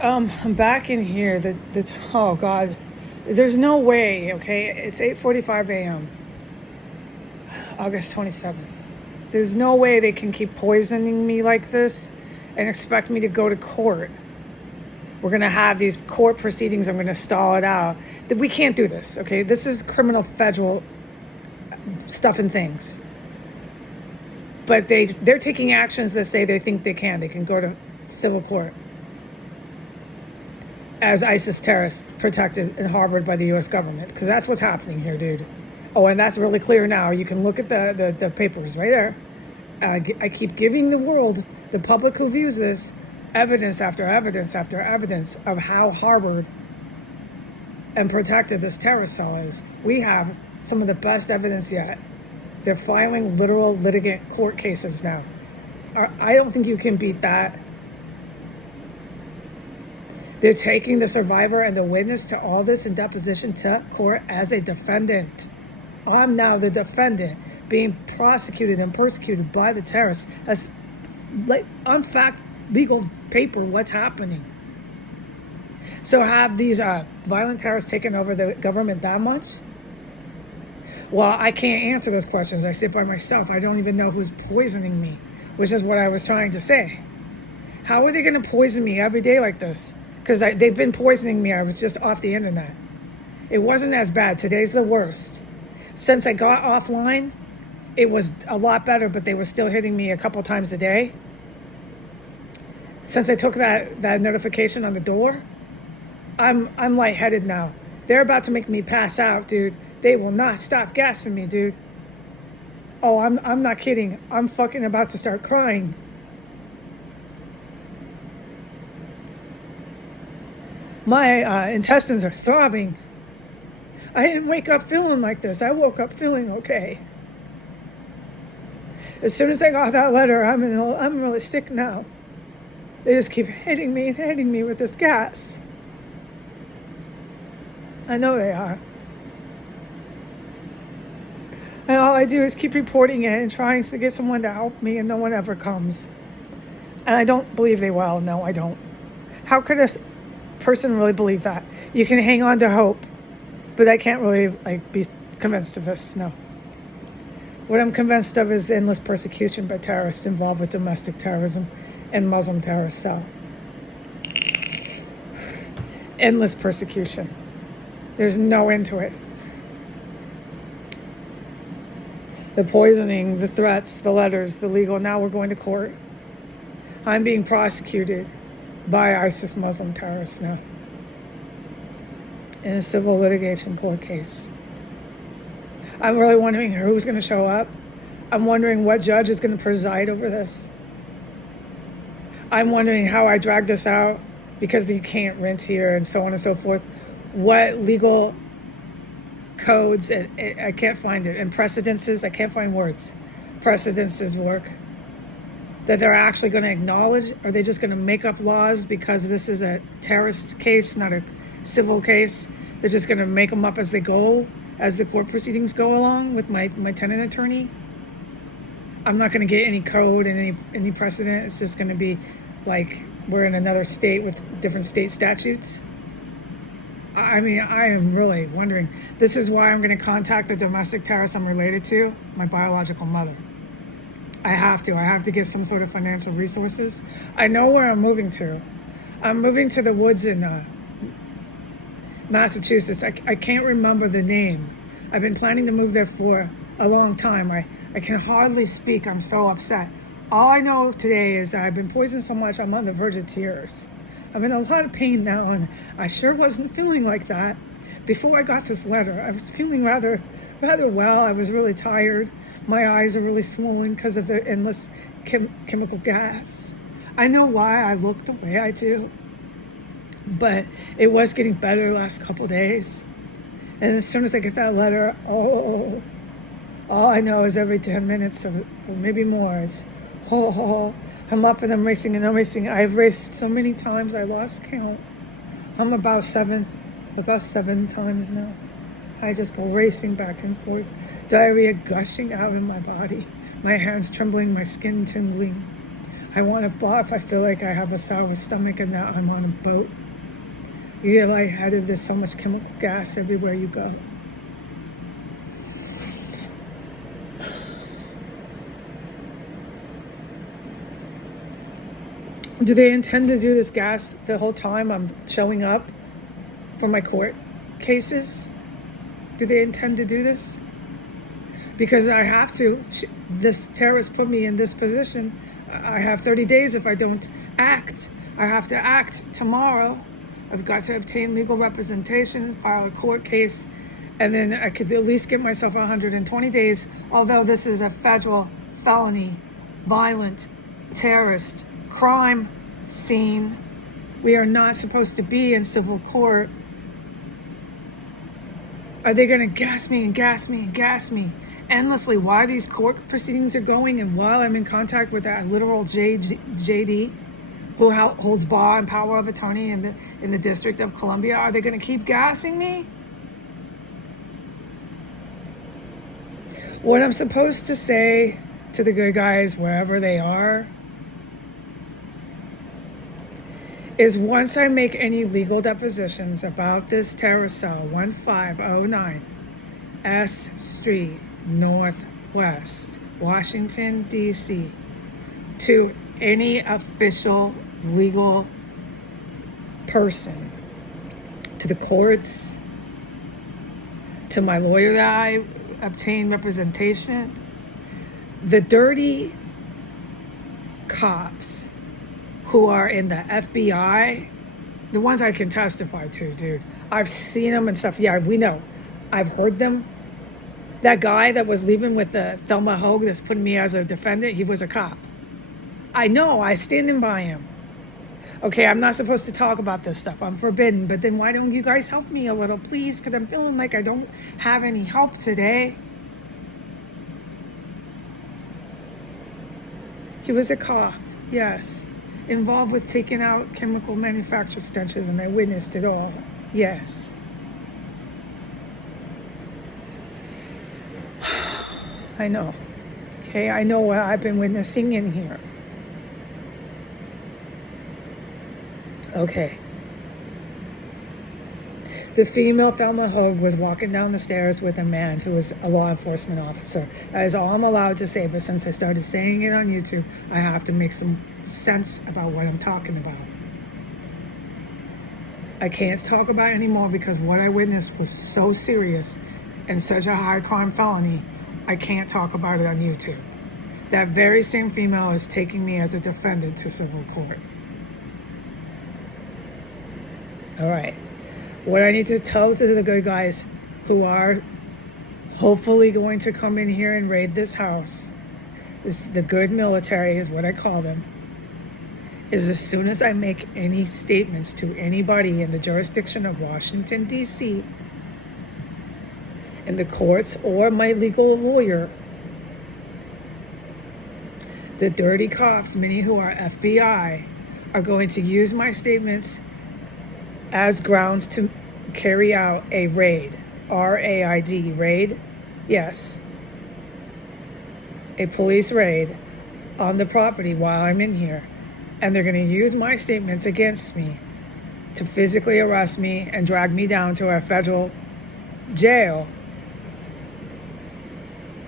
I'm back in here. Oh God, there's no way. Okay, it's 8:45 a.m. August 27th. There's no way they can keep poisoning me like this and expect me to go to court. We're gonna have these court proceedings. I'm gonna stall it out. That we can't do this. Okay, this is criminal federal stuff and things. But they're taking actions that say they think they can. They can go to civil court as ISIS terrorists protected and harbored by the U.S. government, because that's what's happening here, dude. Oh, and that's really clear now. You can look at the papers right there. I keep giving the world, the public who views this, evidence after evidence after evidence of how harbored and protected this terrorist cell is. We have some of the best evidence yet. They're filing literal litigant court cases now. I don't think you can beat that. They're taking the survivor and the witness to all this in deposition to court as a defendant. I'm now the defendant being prosecuted and persecuted by the terrorists as on fact legal paper what's happening. So have these violent terrorists taken over the government that much? Well, I can't answer those questions. I sit by myself. I don't even know who's poisoning me, which is what I was trying to say. How are they going to poison me every day like this? Because they've been poisoning me. I was just off the internet. It wasn't as bad. Today's the worst. Since I got offline, it was a lot better, but they were still hitting me a couple times a day. Since I took that notification on the door, I'm lightheaded now. They're about to make me pass out, dude. They will not stop gassing me, dude. Oh, I'm not kidding. I'm fucking about to start crying. My intestines are throbbing. I didn't wake up feeling like this. I woke up feeling okay. As soon as I got that letter, I'm really sick now. They just keep hitting me with this gas. I know they are. And all I do is keep reporting it and trying to get someone to help me, and no one ever comes. And I don't believe they will. No, I don't. How could a person really believe that? You can hang on to hope, but I can't really be convinced of this. No. What I'm convinced of is the endless persecution by terrorists involved with domestic terrorism and Muslim terrorist cell. Endless persecution. There's no end to it. The poisoning, the threats, the letters, the legal. Now we're going to court. I'm being prosecuted by ISIS Muslim terrorists now in a civil litigation court case. I'm really wondering who's going to show up. I'm wondering what judge is going to preside over this. I'm wondering how I drag this out because you can't rent here and so on and so forth. What legal codes, and I can't find it, and precedences, I can't find words. Precedences work. That they're actually going to acknowledge, or are they just going to make up laws because this is a terrorist case, not a civil case? They're just going to make them up as they go, as the court proceedings go along with my tenant attorney. I'm not going to get any code and any precedent. It's just going to be like we're in another state with different state statutes. I mean, I am really wondering. This is why I'm going to contact the domestic terrorist I'm related to, my biological mother. I have to get some sort of financial resources. I know where I'm moving to. I'm moving to the woods in Massachusetts. I can't remember the name. I've been planning to move there for a long time. I can hardly speak. I'm so upset. All I know today is that I've been poisoned so much I'm on the verge of tears. I'm in a lot of pain now, and I sure wasn't feeling like that before I got this letter. I was feeling rather well. I was really tired. My eyes are really swollen because of the endless chemical gas. I know why I look the way I do, but it was getting better the last couple days. And as soon as I get that letter, all I know is every 10 minutes, or maybe more, is I'm up and I'm racing and I'm racing. I've raced so many times I lost count. I'm about seven times now. I just go racing back and forth. Diarrhea gushing out in my body. My hands trembling, my skin tingling. I want to barf. I feel like I have a sour stomach and that I'm on a boat. You get lightheaded. There's so much chemical gas everywhere you go. Do they intend to do this gas the whole time I'm showing up for my court cases? Do they intend to do this? Because I have to. This terrorist put me in this position. I have 30 days if I don't act. I have to act tomorrow. I've got to obtain legal representation, file a court case, and then I could at least give myself 120 days, although this is a federal felony, violent, terrorist, crime scene. We are not supposed to be in civil court. Are they going to gas me and gas me and gas me endlessly while these court proceedings are going and while I'm in contact with that literal JD who holds bar and power of attorney in the District of Columbia? Are they going to keep gassing me? What I'm supposed to say to the good guys wherever they are is once I make any legal depositions about this terrorist cell 1509 S Street Northwest, Washington, D.C., to any official legal person, to the courts, to my lawyer that I obtained representation, the dirty cops who are in the FBI, the ones I can testify to, dude. I've seen them and stuff. Yeah, we know. I've heard them. That guy that was leaving with the Thelma Hogue that's putting me as a defendant, he was a cop. I know, I standing by him. Okay, I'm not supposed to talk about this stuff. I'm forbidden, but then why don't you guys help me a little, please? Because I'm feeling like I don't have any help today. He was a cop, yes. Involved with taking out chemical manufactured stenches, and I witnessed it all. Yes. I know. Okay, I know what I've been witnessing in here. Okay. The female Thelma Hogue was walking down the stairs with a man who was a law enforcement officer. That is all I'm allowed to say, but since I started saying it on YouTube, I have to make some sense about what I'm talking about. I can't talk about it anymore because what I witnessed was so serious and such a high crime felony, I can't talk about it on YouTube. That very same female is taking me as a defendant to civil court. All right. What I need to tell to the good guys who are hopefully going to come in here and raid this house, is the good military is what I call them, is as soon as I make any statements to anybody in the jurisdiction of Washington, D.C., in the courts or my legal lawyer, the dirty cops, many who are FBI, are going to use my statements as grounds to carry out a raid. R-A-I-D, raid? Yes. A police raid on the property while I'm in here. And they're going to use my statements against me to physically arrest me and drag me down to a federal jail.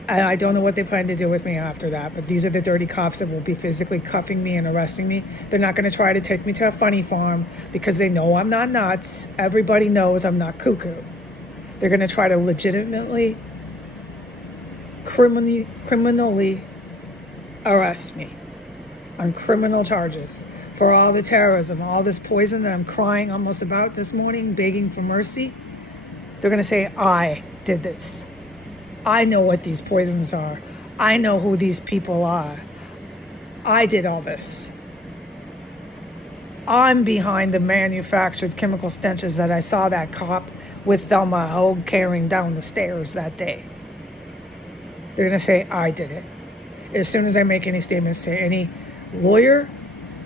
And I don't know what they plan to do with me after that, but these are the dirty cops that will be physically cuffing me and arresting me. They're not going to try to take me to a funny farm because they know I'm not nuts. Everybody knows I'm not cuckoo. They're going to try to legitimately, criminally arrest me on criminal charges for all the terrorism, all this poison that I'm crying almost about this morning, begging for mercy. They're going to say, I did this. I know what these poisons are. I know who these people are. I did all this. I'm behind the manufactured chemical stenches that I saw that cop with Thelma Hogue carrying down the stairs that day. They're going to say, I did it. As soon as I make any statements to any lawyer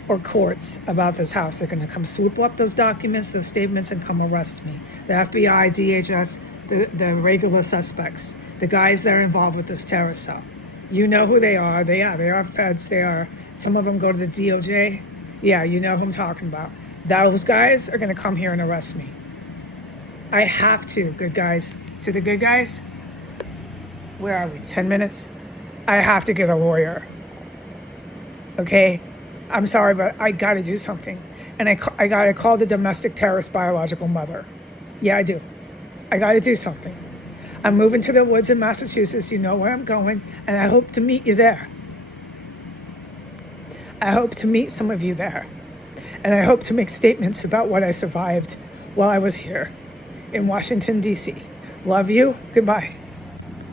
or courts about this house, they're going to come swoop up those documents, those statements, and come arrest me. The FBI, DHS, the regular suspects, the guys that are involved with this terrorist cell. You know who they are. They are feds. They are Some of them go to the DOJ. Yeah, you know who I'm talking about. Those guys are going to come here and arrest me. I have to, good guys. To the good guys, where are we? 10 minutes? I have to get a lawyer. Okay? I'm sorry, but I got to do something. And I got to call the domestic terrorist biological mother. Yeah, I do. I got to do something. I'm moving to the woods in Massachusetts. You know where I'm going. And I hope to meet you there. I hope to meet some of you there. And I hope to make statements about what I survived while I was here in Washington, D.C. Love you. Goodbye.